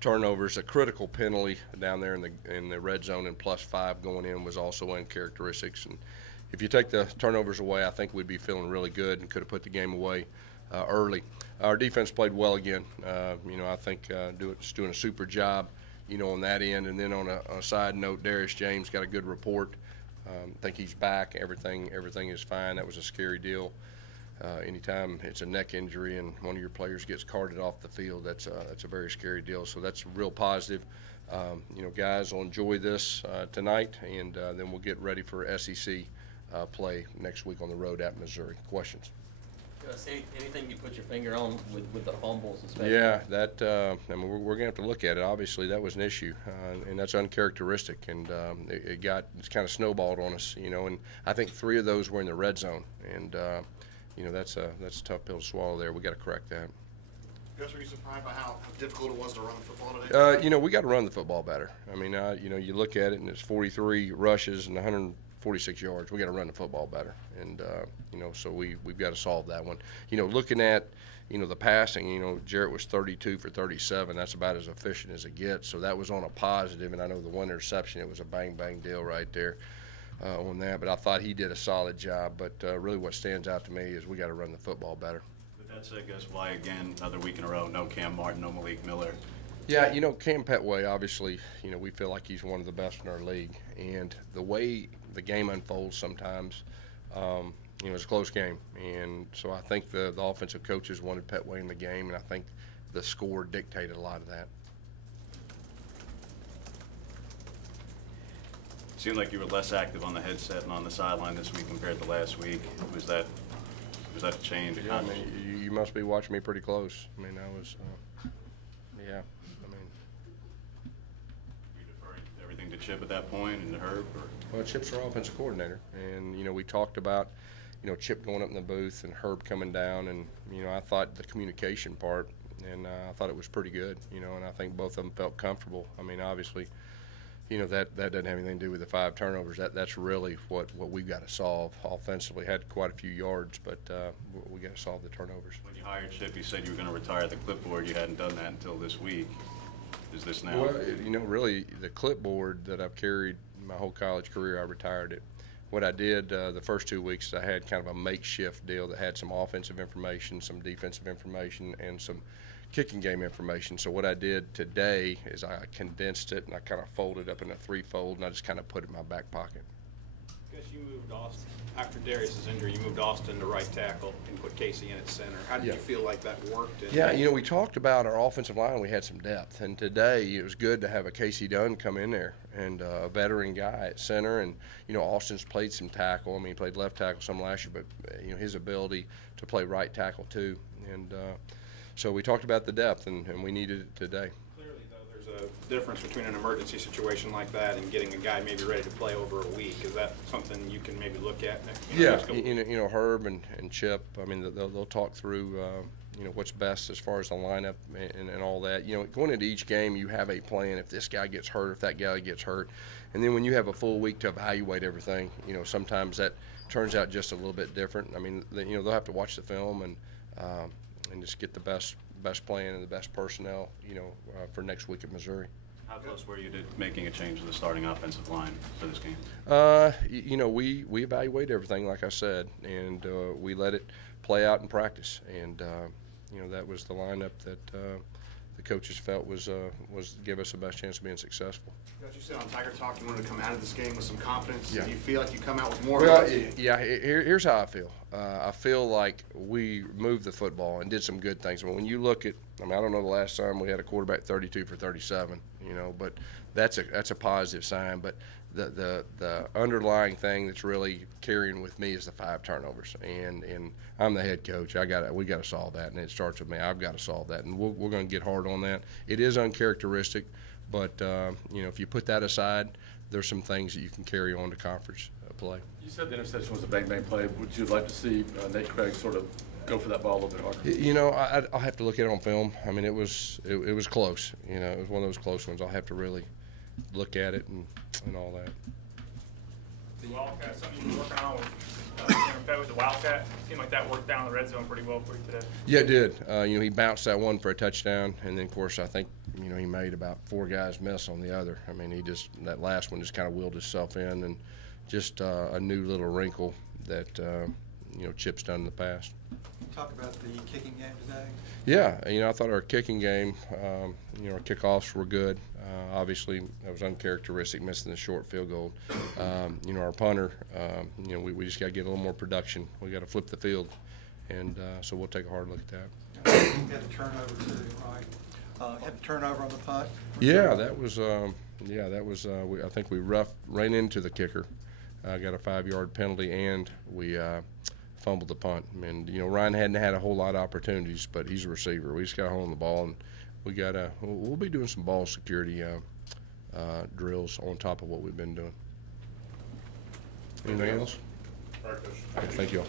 turnovers. A critical penalty down there in the red zone and +5 going in was also uncharacteristics. And if you take the turnovers away, I think we'd be feeling really good and could have put the game away early. Our defense played well again. I think it's doing a super job, on that end. And then on a side note, Darius James got a good report. I think he's back. Everything is fine. That was a scary deal. Anytime it's a neck injury and one of your players gets carted off the field, that's a very scary deal. So that's real positive. Guys will enjoy this tonight, and then we'll get ready for SEC play next week on the road at Missouri. Questions? Anything you put your finger on with the fumbles, especially? Yeah, we're going to have to look at it. Obviously, that was an issue, and that's uncharacteristic, and it's kind of snowballed on us, and I think 3 of those were in the red zone, and that's a tough pill to swallow there. We got to correct that. Gus, were you surprised by how difficult it was to run the football today? We got to run the football better. I mean, you look at it, and it's 43 rushes and 146 yards. We got to run the football better, and so we've got to solve that one. Looking at the passing, Jarrett was 32 for 37. That's about as efficient as it gets. So that was on a positive, and I know the one interception, it was a bang deal right there on that. But I thought he did a solid job. But really, what stands out to me is we got to run the football better. With that said, Gus, why again another week in a row? No Cam Martin, no Malik Miller. Yeah, Cam Petway, obviously, we feel like he's one of the best in our league. And the way the game unfolds sometimes, it's a close game. And so I think the offensive coaches wanted Petway in the game, and I think the score dictated a lot of that. It seemed like you were less active on the headset and on the sideline this week compared to last week. Was that a change? Yeah, you must be watching me pretty close. I mean, I was, yeah. You deferring everything to Chip at that point and to Herb? Well, Chip's our offensive coordinator, and we talked about Chip going up in the booth and Herb coming down, and I thought the communication part, and I thought it was pretty good, and I think both of them felt comfortable. I mean, obviously, that doesn't have anything to do with the 5 turnovers. That's really what we've got to solve offensively. Had quite a few yards, but we got to solve the turnovers. When you hired Chip, you said you were going to retire the clipboard. You hadn't done that until this week. Is this now? Well, really, the clipboard that I've carried my whole college career, I retired it. What I did the first 2 weeks, I had kind of a makeshift deal that had some offensive information, some defensive information, and some kicking game information. So what I did today is I condensed it and I kind of folded up in a 3-fold, and I just kind of put it in my back pocket. Guess you moved Austin after Darius's injury. You moved Austin to right tackle and put Casey in at center. How did you feel like that worked? Yeah, we talked about our offensive line. We had some depth, and today it was good to have a Casey Dunn come in there and a veteran guy at center. And Austin's played some tackle. I mean, he played left tackle some last year, but his ability to play right tackle too. And so we talked about the depth, and we needed it today. There's a difference between an emergency situation like that and getting a guy maybe ready to play over a week. Is that something you can maybe look at next? Yeah, Herb and Chip. I mean, they'll talk through what's best as far as the lineup and all that. Going into each game, you have a plan. If this guy gets hurt, if that guy gets hurt, and then when you have a full week to evaluate everything, sometimes that turns out just a little bit different. I mean, they'll have to watch the film and just get the best plan and the best personnel, for next week at Missouri. How close were you to making a change to the starting offensive line for this game? We evaluated everything, like I said, and we let it play out in practice. And that was the lineup that the coaches felt was give us the best chance of being successful. As you said on Tiger Talk, you wanted to come out of this game with some confidence. Yeah. Do you feel like you come out with more? Well, yeah. Here's how I feel. I feel like we moved the football and did some good things. I mean, when you look at, I don't know the last time we had a quarterback 32 for 37, but that's a positive sign. But the underlying thing that's really carrying with me is the 5 turnovers, and I'm the head coach. We got to solve that, and it starts with me. I've got to solve that, and we're going to get hard on that. It is uncharacteristic, but if you put that aside, there's some things that you can carry on to conference play. You said the interception was a bang play. Would you like to see Nate Craig sort of go for that ball a little bit harder? I'll have to look at it on film. I mean, it was close. It was one of those close ones. I'll have to really look at it and all that. the Wildcat, something you've been working on with the Wildcat? Seemed like that worked down the red zone pretty well for you today. Yeah, it did. He bounced that one for a touchdown, and then, of course, I think, he made about 4 guys miss on the other. I mean, that last one just kind of wheeled itself in, and just a new little wrinkle that, Chip's done in the past. Talk about the kicking game today. Yeah, I thought our kicking game, our kickoffs were good. Obviously, that was uncharacteristic, missing the short field goal. Our punter, we just got to get a little more production. We got to flip the field, and so we'll take a hard look at that. You had a turnover too, right? Had a turnover on the punt. Yeah, that was. I think we ran into the kicker, got a 5-yard penalty, and we fumbled the punt. And Ryan hadn't had a whole lot of opportunities, but he's a receiver. We just got a hold on the ball, and we'll be doing some ball security drills on top of what we've been doing. Anything else? All right, Coach. All right, thank you all.